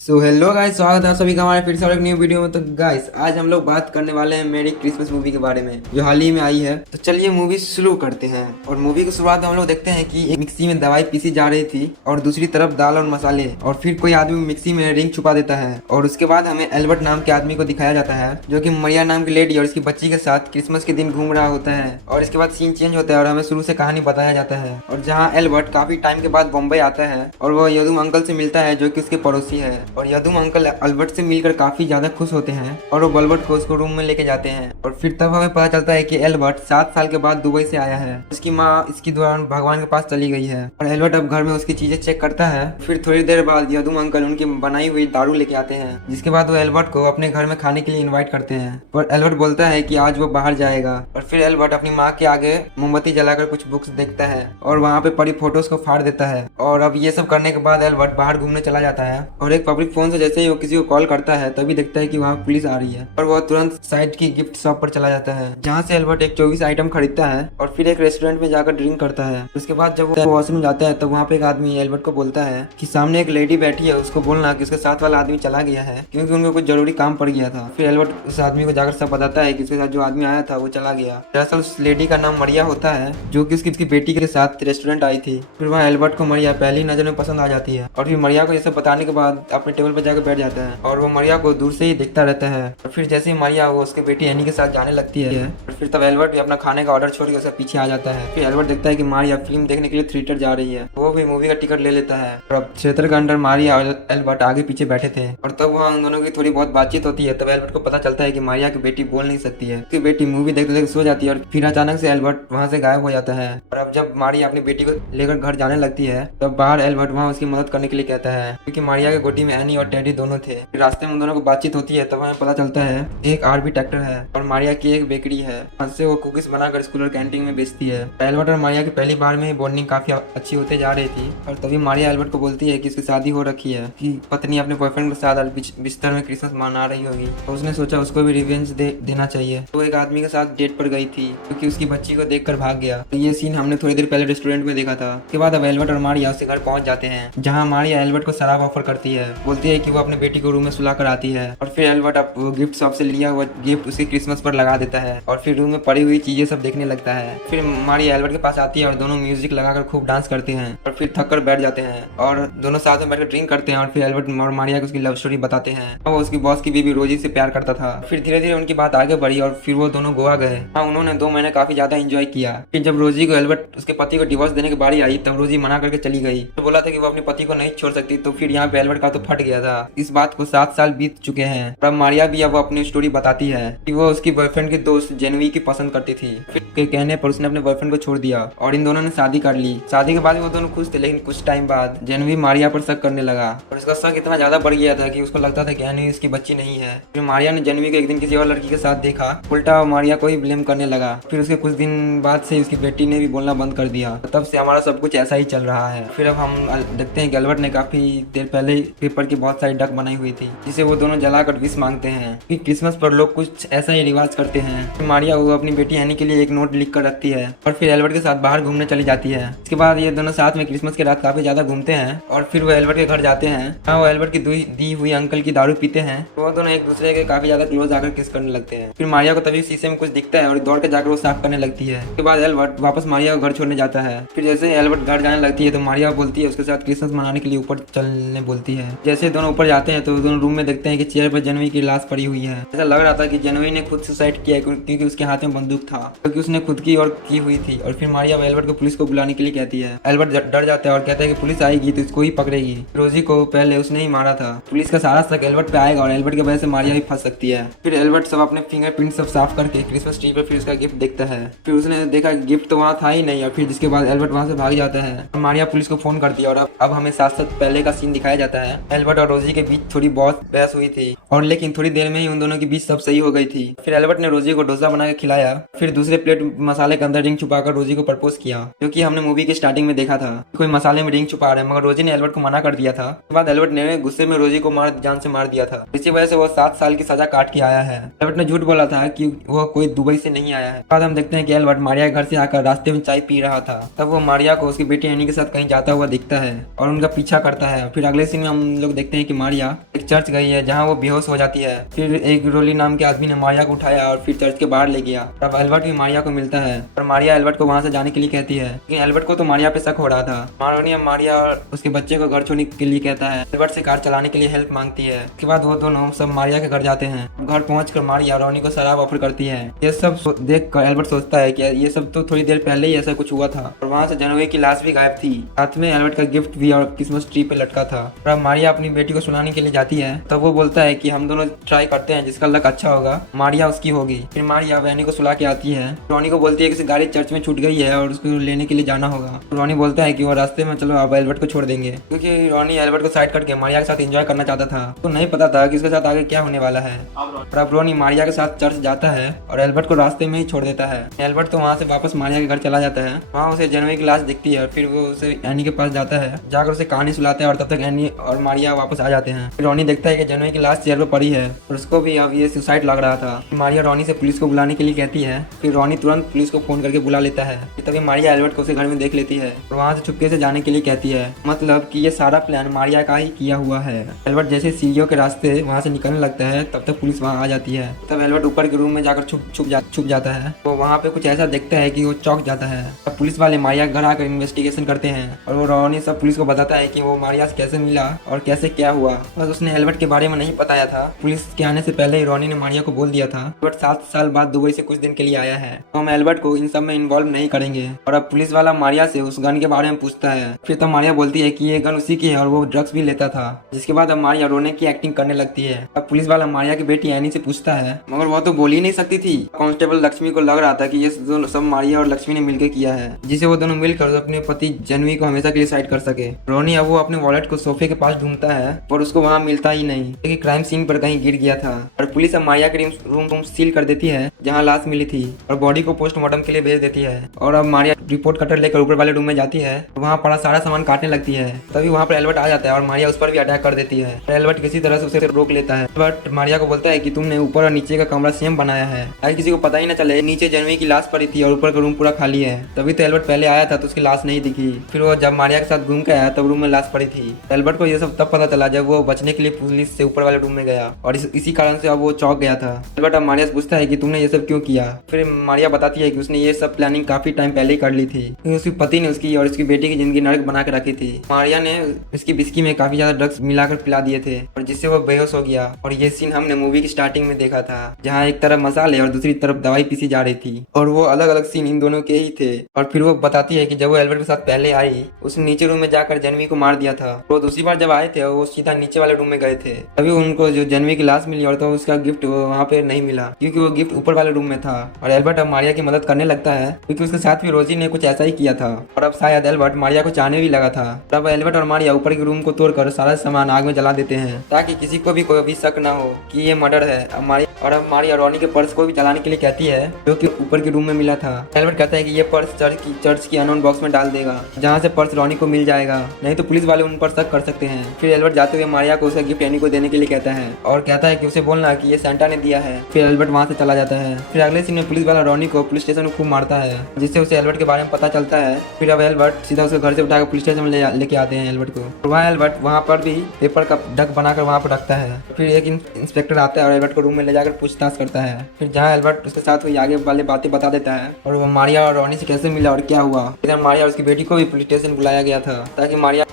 Hello guys, स्वागत है आप सभी का हमारे फिर से और एक न्यू वीडियो में। तो गाइस आज हम लोग बात करने वाले हैं मेरी क्रिसमस मूवी के बारे में जो हाल ही में आई है। तो चलिए मूवी शुरू करते हैं। और मूवी की शुरुआत में हम लोग देखते हैं कि एक मिक्सी में दवाई पीसी जा रही थी और दूसरी तरफ दाल और मसाले, और फिर कोई आदमी मिक्सी में रिंग छुपा देता है। और उसके बाद हमें एल्बर्ट नाम के आदमी को दिखाया जाता है जो कि मरिया नाम की लेडी और उसकी बच्ची के साथ क्रिसमस के दिन घूम रहा होता है। और इसके बाद सीन चेंज होता है और हमें शुरू से कहानी बताया जाता है। और जहाँ एल्बर्ट काफी टाइम के बाद बॉम्बे आता है और वो यदुम अंकल से मिलता है जो कि उसके पड़ोसी है। और यदुम अंकल अल्बर्ट से मिलकर काफी ज्यादा खुश होते हैं और वो अल्बर्ट को उसको रूम में लेके जाते हैं। और फिर तब हमें पता चलता है कि एल्बर्ट 7 साल के बाद दुबई से आया है। उसकी माँ इसकी दौरान भगवान के पास चली गई है और एल्बर्ट अब घर में उसकी चीजें चेक करता है। फिर थोड़ी देर बाद यदुम अंकल उनकी बनाई हुई दारू लेके आते हैं, जिसके बाद वो एल्बर्ट को अपने घर में खाने के लिए इन्वाइट करते हैं। पर एल्बर्ट बोलता है कि आज वो बाहर जाएगा। और फिर एल्बर्ट अपनी माँ के आगे मोमबत्ती जलाकर कुछ बुक्स देखता है और वहाँ पे पड़ी फोटोज को फाड़ देता है। और अब ये सब करने के बाद एल्बर्ट बाहर घूमने चला जाता है और एक पब्लिक फोन से जैसे ही वो किसी को कॉल करता है तभी देखता है कि वहाँ पुलिस आ रही है। और वह तुरंत साइड की गिफ्ट शॉप पर चला जाता है जहाँ से एल्बर्ट एक 24 आइटम खरीदता है और फिर एक रेस्टोरेंट में जाकर ड्रिंक करता है। उसके बाद जब वो वॉशरूम जाता है तो वहाँ पे एक आदमी एल्बर्ट को बोलता है कि सामने एक लेडी बैठी है, उसको बोलना कि उसके साथ वाला आदमी चला गया है क्योंकि उनको कुछ जरूरी काम पड़ गया था। फिर एल्बर्ट उस आदमी को जाकर सब बताता है कि उसके साथ जो आदमी आया था वो चला गया। दरअसल उस लेडी का नाम मरिया होता है जो कि उसकी बेटी के साथ रेस्टोरेंट आई थी। फिर वहाँ एल्बर्ट को मरिया पहली नजर में पसंद आ जाती है और फिर मरिया को ये सब बताने के बाद अपने टेबल पर जाकर बैठ जाता है और वो मरिया को दूर से ही देखता रहता है। और फिर जैसे ही मरिया वो उसके बेटी एनी के साथ जाने लगती है और फिर तब एल्बर्ट भी अपना खाने का ऑर्डर छोड़ के उसके पीछे आ जाता है। फिर एल्बर्ट देखता है कि मारिया फिल्म देखने के लिए थिएटर जा रही है, वो भी मूवी का टिकट ले लेता है। और अब थिएटर के अंदर मारिया और एल्बर्ट आगे पीछे बैठे थे और तब वहाँ उन दोनों की थोड़ी बहुत बातचीत होती है। तब एल्बर्ट को पता चलता है कि मारिया की बेटी बोल नहीं सकती है, उसकी बेटी मूवी देखते देखते सो जाती है। और फिर अचानक से एल्बर्ट वहाँ से गायब हो जाता है। और अब जब मारिया अपनी बेटी को लेकर घर जाने लगती है तब बाहर एल्बर्ट वहाँ उसकी मदद करने के लिए कहता है क्योंकि मारिया के गोटी में एनी और टेडी दोनों थे। फिर रास्ते में उन दोनों को बातचीत होती है तब हमें पता चलता है एक आरबी ट्रैक्टर है और मारिया की एक बेकरी है, वहाँ से वो कुकीज बनाकर स्कूल और कैंटीन में बेचती है। एल्बर्ट और मारिया की पहली बार में बॉन्डिंग काफी अच्छी होते जा रही थी और तभी मारिया एल्बर्ट को बोलती है कि उसकी शादी हो रखी है, कि पत्नी अपने बॉयफ्रेंड के साथ बिस्तर में क्रिसमस मना रही होगी। तो उसने सोचा उसको भी रिवेंज देना चाहिए, तो एक आदमी के साथ डेट पर गई थी क्योंकि उसकी बच्ची को देखकर भाग गया। तो ये सीन हमने थोड़ी देर पहले रेस्टोरेंट में देखा था। उसके बाद अब एल्बर्ट और मारिया उसके घर पहुंच जाते हैं जहाँ मारिया एल्बर्ट को शराब ऑफर करती है, बोलती है कि वो अपने बेटी को रूम में सुला कर आती है। और फिर एल्बर्ट अब गिफ्ट शॉप से लिया हुआ गिफ्ट उसके क्रिसमस पर लगा देता है और फिर रूम में पड़ी हुई चीजें सब देखने लगता है। फिर मारिया एल्बर्ट के पास आती है और दोनों म्यूजिक लगाकर खूब डांस करते हैं और फिर थक कर बैठ जाते हैं और दोनों साथ में बैठकर ड्रिंक करते हैं। और फिर एल्बर्ट और मारिया को उसकी लव स्टोरी बताते हैं। वो उसकी बॉस की बीबी रोजी से प्यार करता था। फिर धीरे धीरे उनकी बात आगे बढ़ी और फिर वो दोनों गोवा गए। हाँ, उन्होंने 2 महीने काफी ज्यादा एंजॉय किया। फिर जब रोजी को एल्बर्ट उसके पति को डिवोर्स देने की बारी आई तब रोजी मना करके चली गई, तो बोला था कि वो अपने पति को नहीं छोड़ सकती। तो फिर यहाँ पे एल्बर्ट का तो फट गया था। इस बात को 7 साल बीत चुके हैं। अब मारिया भी अब अपनी स्टोरी बताती है कि वो उसकी बॉयफ्रेंड की दोस्त जेनवी की पसंद करती थी। फिर के कहने पर उसने अपने बॉयफ्रेंड को छोड़ दिया और इन दोनों ने शादी कर ली। शादी के बाद वो दोनों खुश थे, लेकिन कुछ टाइम बाद जेनवी मारिया पर शक करने लगा और उसका शक इतना ज्यादा बढ़ गया था कि उसको लगता था कि एनी उसकी बच्ची नहीं है। फिर मारिया ने जेनवी को एक दिन किसी और लड़की के साथ देखा, उल्टा मारिया को ही ब्लेम करने लगा। फिर उसके कुछ दिन बाद से उसकी बेटी ने भी बोलना बंद कर दिया। तब से हमारा सब कुछ ऐसा ही चल रहा है। फिर अब हम देखते हैं कि एल्बर्ट ने काफी देर पहले पेपर की बहुत सारी डक बनाई हुई थी जिसे वो दोनों जलाकर विश मांगते हैं कि क्रिसमस पर लोग कुछ ऐसा ही रिवाज करते हैं। फिर मारिया वो अपनी बेटी एनी के लिए एक नोट लिख कर रखती है और फिर एल्बर्ट के साथ बाहर घूमने चली जाती है। इसके बाद ये दोनों साथ में क्रिसमस की रात काफी ज्यादा घूमते हैं और फिर वो एल्बर्ट के घर जाते हैं। हाँ, वो एल्बर्ट की दी हुई अंकल की दारू पीते हैं। तो वो दोनों एक दूसरे के काफी ज्यादा क्लोज आकर किस करने लगते हैं। फिर मारिया को तभी शीशे में कुछ दिखता है और दौड़ के जाकर वो साफ करने लगती है। उसके बाद एल्बर्ट वापस मारिया को घर छोड़ने जाता है। फिर जैसे ही एल्बर्ट घर जाने लगती है तो मारिया बोलती है उसके साथ क्रिसमस मनाने के लिए ऊपर चलने बोलती है। जैसे दोनों ऊपर जाते हैं तो दोनों रूम में देखते हैं कि चेयर पर जनवी की लाश पड़ी हुई है। ऐसा लग रहा था कि जनवी ने खुद सुसाइड किया क्योंकि उसके हाथ में बंदूक था, क्योंकि उसने खुद की और की हुई थी। और फिर मारिया एल्बर्ट को पुलिस को बुलाने के लिए कहती है। एल्बर्ट डर जाता है और कहता है कि पुलिस आएगी तो इसको ही पकड़ेगी, रोजी को पहले उसने ही मारा था। पुलिस का सारा शक एल्बर्ट पे आएगा और एल्बर्ट की वजह से मारिया भी फंस सकती है। फिर एल्बर्ट सब अपने फिंगरप्रिंट सब साफ करके क्रिसमस ट्री पर फिर उसका गिफ्ट देखता है। फिर उसने देखा गिफ्ट तो वहाँ था ही नहीं और फिर जिसके बाद एल्बर्ट वहाँ से भाग जाता है। मारिया पुलिस को फोन करती है और अब हमें साथ साथ पहले का सीन दिखाया जाता है। एल्बर्ट और रोजी के बीच थोड़ी बहुत बहस हुई थी और लेकिन थोड़ी देर में ही उन दोनों के बीच सब सही हो गई थी। फिर एल्बर्ट ने रोजी को डोसा बना के खिलाया। फिर दूसरे प्लेट मसाले के अंदर रिंग छुपाकर रोजी को प्रपोज किया, क्योंकि हमने मूवी के स्टार्टिंग में देखा था कोई मसाले में रिंग छुपा रहे, मगर रोजी ने एल्बर्ट को मना कर दिया था। उसके बाद एल्बर्ट ने गुस्से में रोजी को जान से मार दिया था। इसी वजह से वो 7 साल की सजा काट के आया है। एल्बर्ट ने झूठ बोला था कि वो कोई दुबई से नहीं आया है। बाद हम देखते हैं कि एल्बर्ट मारिया के घर से आकर रास्ते में चाय पी रहा था। तब वो मारिया को उसकी बेटी एनी के साथ कहीं जाता हुआ दिखता है और उनका पीछा करता है। फिर अगले सीन में हम लोग लोग देखते हैं कि मारिया एक चर्च गई है जहाँ वो बेहोश हो जाती है। फिर एक रोली नाम के आदमी ने मारिया को उठाया और फिर चर्च के बाहर ले गया। तब एल्बर्ट भी मारिया को मिलता है और मारिया एल्बर्ट को वहाँ से जाने के लिए कहती है, लेकिन एल्बर्ट को तो मारिया पे शक हो रहा था। मारोनिया मारिया और उसके बच्चे को घर छोड़ने के लिए कहता है, एल्बर्ट से कार चलाने के लिए हेल्प मांगती है। उसके बाद वो दोनों सब मारिया के घर जाते हैं। घर पहुंचकर मारिया रोनी को शराब ऑफर करती है। ये सब देख कर एल्बर्ट सोचता है कि ये सब तो थोड़ी देर पहले ही ऐसा कुछ हुआ था और वहाँ से जनोई की लाश भी गायब थी। साथ में एल्बर्ट का गिफ्ट भी और क्रिसमस ट्री पे लटका था। और अब मारिया अपनी बेटी को सुलाने के लिए जाती है। तब वो बोलता है कि हम दोनों ट्राई करते हैं, जिसका लक अच्छा होगा मारिया उसकी होगी। फिर मारिया वैनी को सुला के आती है। रोनी को बोलती है कि गाड़ी चर्च में छूट गई है और उसको लेने के लिए जाना होगा। रोनी बोलता है कि वो रास्ते में चलो अब एल्बर्ट को छोड़ देंगे, क्योंकि रोनी एल्बर्ट को साइड करके मारिया के साथ एंजॉय करना चाहता था। तो नहीं पता था कि उसके साथ आगे क्या होने वाला है। और अब रोनी मारिया के साथ चर्च जाता है और एल्बर्ट को रास्ते में ही छोड़ देता है। एल्बर्ट तो वहाँ से वापस मारिया के घर चला जाता है। वहाँ उसे जनवरी की लाश दिखती है और फिर वो उसे एनी के पास जाता है। जाकर उसे कहानी सुनाता है और तब तक एनी और मारिया वापस आ जाते हैं। फिर रोनी देखता है कि जनवरी की लाश चेयर पर पड़ी है और उसको भी अब ये सुसाइड लग रहा था। मारिया रोनी से पुलिस को बुलाने के लिए कहती है। फिर रोनी तुरंत पुलिस को फोन करके बुला लेता है। तभी मारिया एल्बर्ट को उसे घर में देख लेती है और वहाँ से चुपके से जाने के लिए कहती है। मतलब कि ये सारा प्लान मारिया का ही किया हुआ है। एल्बर्ट जैसे सीईओ के रास्ते वहाँ से निकलने लगता है तब तक पुलिस वहाँ आ जाती है। तब एल्बर्ट ऊपर के रूम में जाकर छुप जाता है। तो वहाँ पे कुछ ऐसा देखता है कि वो चौंक जाता है। तब पुलिस वाले मारिया घर आकर इन्वेस्टिगेशन करते हैं और वो रोनी सब पुलिस को बताता है कि वो मारिया से कैसे मिला और कैसे क्या हुआ। बस उसने एल्बर्ट के बारे में नहीं बताया था। पुलिस के आने से पहले ही रोनी ने मारिया को बोल दिया था। एल्बर्ट 7 साल बाद दुबई से कुछ दिन के लिए आया है, तो हम एल्बर्ट को इन सब में इन्वॉल्व नहीं करेंगे। और अब पुलिस वाला मारिया से उस गन के बारे में पूछता है। फिर तो मारिया बोलती है कि ये गन उसी की है और वो ड्रग्स भी लेता था। जिसके बाद अब मारिया रोने की एक्टिंग करने लगती है। अब पुलिस वाला मारिया की बेटी एनी से पूछता है, मगर वो तो बोल ही नहीं सकती थी। कांस्टेबल लक्ष्मी को लग रहा था कि ये सब मारिया और लक्ष्मी ने मिलकर किया है, जिसे वो दोनों मिलकर अपने पति जनवी को हमेशा के लिए साइड कर सके। रोनी अब वो अपने वॉलेट को सोफे के पास ढूंढता है पर उसको वहाँ मिलता ही नहीं, क्योंकि क्राइम सीन पर कहीं गिर गया था। और पुलिस अब मारिया के रूम सील कर देती है जहाँ लाश मिली थी और बॉडी को पोस्टमार्टम के लिए भेज देती है। और अब मारिया रिपोर्ट कटर लेकर ऊपर वाले रूम में जाती है। वहाँ पड़ा सारा सामान काटने लगती है। तभी वहाँ पर एल्बर्ट आ जाता है और मारिया उस पर भी अटैक कर देती है। एल्बर्ट किसी तरह से उसे रोक लेता है। बट मारिया को बोलता है कि तुमने ऊपर और नीचे का कमरा सेम बनाया है, ताकि किसी को पता ही न चले नीचे जनवी की लाश पड़ी थी और ऊपर का रूम पूरा खाली है। तभी तो एल्बर्ट पहले आया था तो उसकी लाश नहीं दिखी। फिर वो जब मारिया के साथ घूम के आया तब रूम में लाश पड़ी थी। एल्बर्ट को ये सब तब पता चला जब वो बचने के लिए पुलिस से ऊपर वाले रूम में गया और इसी कारण से अब वो चौंक गया था। एल्बर्ट अब मारिया से पूछता है कि तुमने ये सब क्यों किया। फिर मारिया बताती है कि उसने ये सब प्लानिंग काफी टाइम पहले ही कर ली थी, क्योंकि उसके पति ने उसकी और उसकी बेटी की जिंदगी नरक बना के रखी थी। मारिया ने उसकी बिस्की में काफी ज्यादा ड्रग्स मिलाकर पिला दिए थे और जिससे वो बेहोश हो गया। और ये सीन हमने मूवी की स्टार्टिंग में देखा था, जहाँ एक तरफ मसाले और दूसरी तरफ दवाई पीसी जा रही थी और वो अलग अलग सीन इन दोनों के ही थे। और फिर वो बताती है कि जब वो एल्बर्ट के साथ पहले आई उसने नीचे रूम में जाकर जनवी को मार दिया था। वो दूसरी बार जब आए थे वो सीधा नीचे वाले रूम में गए थे। तभी उनको जो जनवी की लाश मिली और तो उसका गिफ्ट वहाँ पे नहीं मिला, क्योंकि वो गिफ्ट ऊपर वाले रूम में था। और एल्बर्ट अब मारिया की मदद करने लगता है, क्योंकि उसके साथ भी रोजी ने कुछ ऐसा ही किया था। और अब शायद एल्बर्ट मारिया को चाहने भी लगा था। तब एल्बर्ट और मारिया ऊपर के रूम को तोड़कर सारा सामान आग में जला देते हैं, ताकि किसी को भी कोई शक न हो कि ये मर्डर है। अब मारिया रोनी के पर्स को भी जलाने के लिए कहती है, जो कि ऊपर के रूम में मिला था। एल्बर्ट कहता है कि ये पर्स चर्च की अननोन बॉक्स में डाल देगा, जहाँ से पर्स रोनी को मिल जाएगा, नहीं तो पुलिस वाले उन पर शक कर सकते हैं। फिर एल्बर्ट जाते हुए मारिया को उसका गिफ्ट एनी को देने के लिए कहता है और कहता है कि उसे बोलना कि ये सेंटा ने दिया है। फिर एल्बर्ट वहाँ से चला जाता है। फिर अगले सीन में पुलिस वाला रोनी को पुलिस स्टेशन में खूब मारता है, जिससे उसे एल्बर्ट के बारे में पता चलता है। फिर अब एल्बर्ट सीधा उसके घर से उठाकर पुलिस स्टेशन में लेके आते हैं एल्बर्ट को। वहाँ एल्बर्ट वहाँ पर भी पेपर का ढक बनाकर वहाँ पर रखता है। फिर एक इंस्पेक्टर आता है और एल्बर्ट को रूम में ले जाकर पूछताछ करता है। फिर जहाँ एल्बर्ट उसके साथ हुई आगे वाले बातें बता देता है और वो मारिया और रोनी से कैसे मिला और क्या हुआ। इधर मारिया और उसकी बेटी को भी पुलिस स्टेशन बुलाया गया था, ताकि मारिया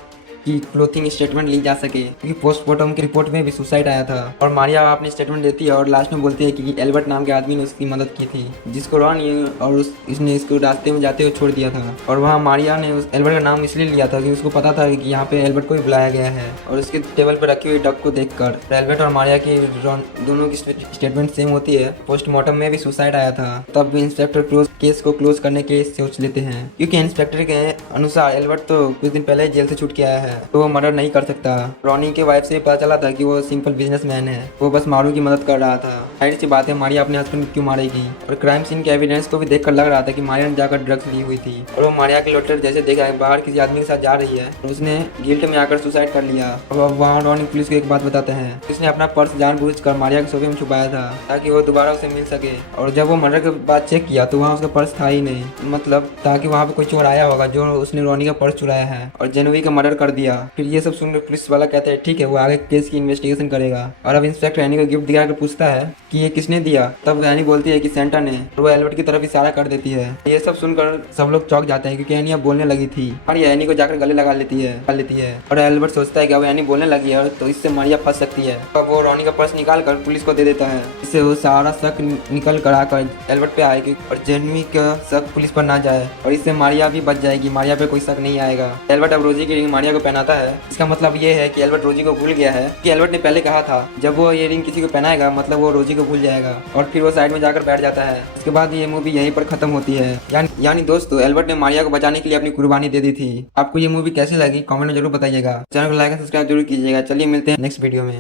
की क्लोथिंग स्टेटमेंट ली जा सके, क्योंकि पोस्टमार्टम की रिपोर्ट में भी सुसाइड आया था। और मारिया अपनी स्टेटमेंट देती है और लास्ट में बोलती है कि एल्बर्ट नाम के आदमी ने उसकी मदद की थी, जिसको रोनी और इसने इसको रास्ते में जाते हुए छोड़ दिया था। और वहाँ मारिया ने उस एल्बर्ट का नाम इसलिए लिया था कि उसको पता था कि यहाँ पे एल्बर्ट को भी बुलाया गया है। और उसके टेबल पर रखी हुई डक को देखकर एल्बर्ट और मारिया की दोनों की स्टेटमेंट सेम होती है। पोस्टमार्टम में भी सुसाइड आया था। तब इंस्पेक्टर केस को क्लोज करने के लिए सोच लेते हैं, क्योंकि इंस्पेक्टर के अनुसार एल्बर्ट तो कुछ दिन पहले जेल से छूट के आया है, तो वो मर्डर नहीं कर सकता। रोनी के वाइफ से पता चला था कि वो सिंपल बिजनेसमैन है, वो बस मारू की मदद कर रहा था। जाहिर सी बात है मारिया अपने हस्बैंड को क्यों मारेगी। और क्राइम सीन के एविडेंस को भी देखकर लग रहा था कि मारिया ने जाकर ड्रग्स ली हुई थी। और वो मारिया की लेटर जैसे देखा बाहर किसी आदमी के साथ जा रही है, उसने गिल्ट में आकर सुसाइड कर लिया। और वहाँ रोनी पुलिस को एक बात बताते हैं, उसने अपना पर्स जानबूझकर मारिया के सोफे में छुपाया था ताकि वो दोबारा उसे मिल सके। और जब वो मर्डर के बाद चेक किया तो वहाँ उसका पर्स था ही नहीं, मतलब ताकि वहाँ पे कोई चोर आया होगा जो उसने रोनी का पर्स चुराया है और जनवी का मर्डर कर दिया। दिया। फिर ये सब सुनकर पुलिस वाला कहता है ठीक है, वो आगे केस की इन्वेस्टिगेशन करेगा। और अब इंस्पेक्टर एनी को गिफ्ट दिखाकर पूछता है कि ये किसने दिया। तब एनी बोलती है कि सेंटा ने। वो एल्बर्ट की तरफ इशारा कर देती है। ये सब सुनकर सब लोग चौंक जाते हैं क्योंकि एनी अब बोलने लगी थी। और ये एनी को जाकर गले लगा लेती है और एल्बर्ट सोचता है कि अब एनी बोलने लगी है तो इससे मारिया फंस सकती है। अब वो रोनी का पर्स निकाल कर पुलिस को दे देता है। इससे वो सारा शक निकल कर आकर एल्बर्ट पे आएगी और जेनवी का शक पुलिस पर ना जाए और इससे मारिया भी बच जाएगी। मारिया पे कोई शक नहीं आएगा। एल्बर्ट अब रोजी की रिंग मारिया को पहनाता है। इसका मतलब ये है कि एल्बर्ट रोजी को भूल गया है कि एल्बर्ट ने पहले कहा था जब वो ये रिंग किसी को पहनाएगा मतलब वो रोजी को भूल जाएगा। और फिर वो साइड में जाकर बैठ जाता है। इसके बाद ये मूवी यहीं पर खत्म होती है। यानी दोस्तों एल्बर्ट ने मारिया को बचाने के लिए अपनी कुर्बानी दे दी थी। आपको ये मूवी कैसी लगी कमेंट में जरूर बताइएगा। चैनल को लाइक और सब्सक्राइब जरूर कीजिएगा। चलिए मिलते हैं नेक्स्ट वीडियो में।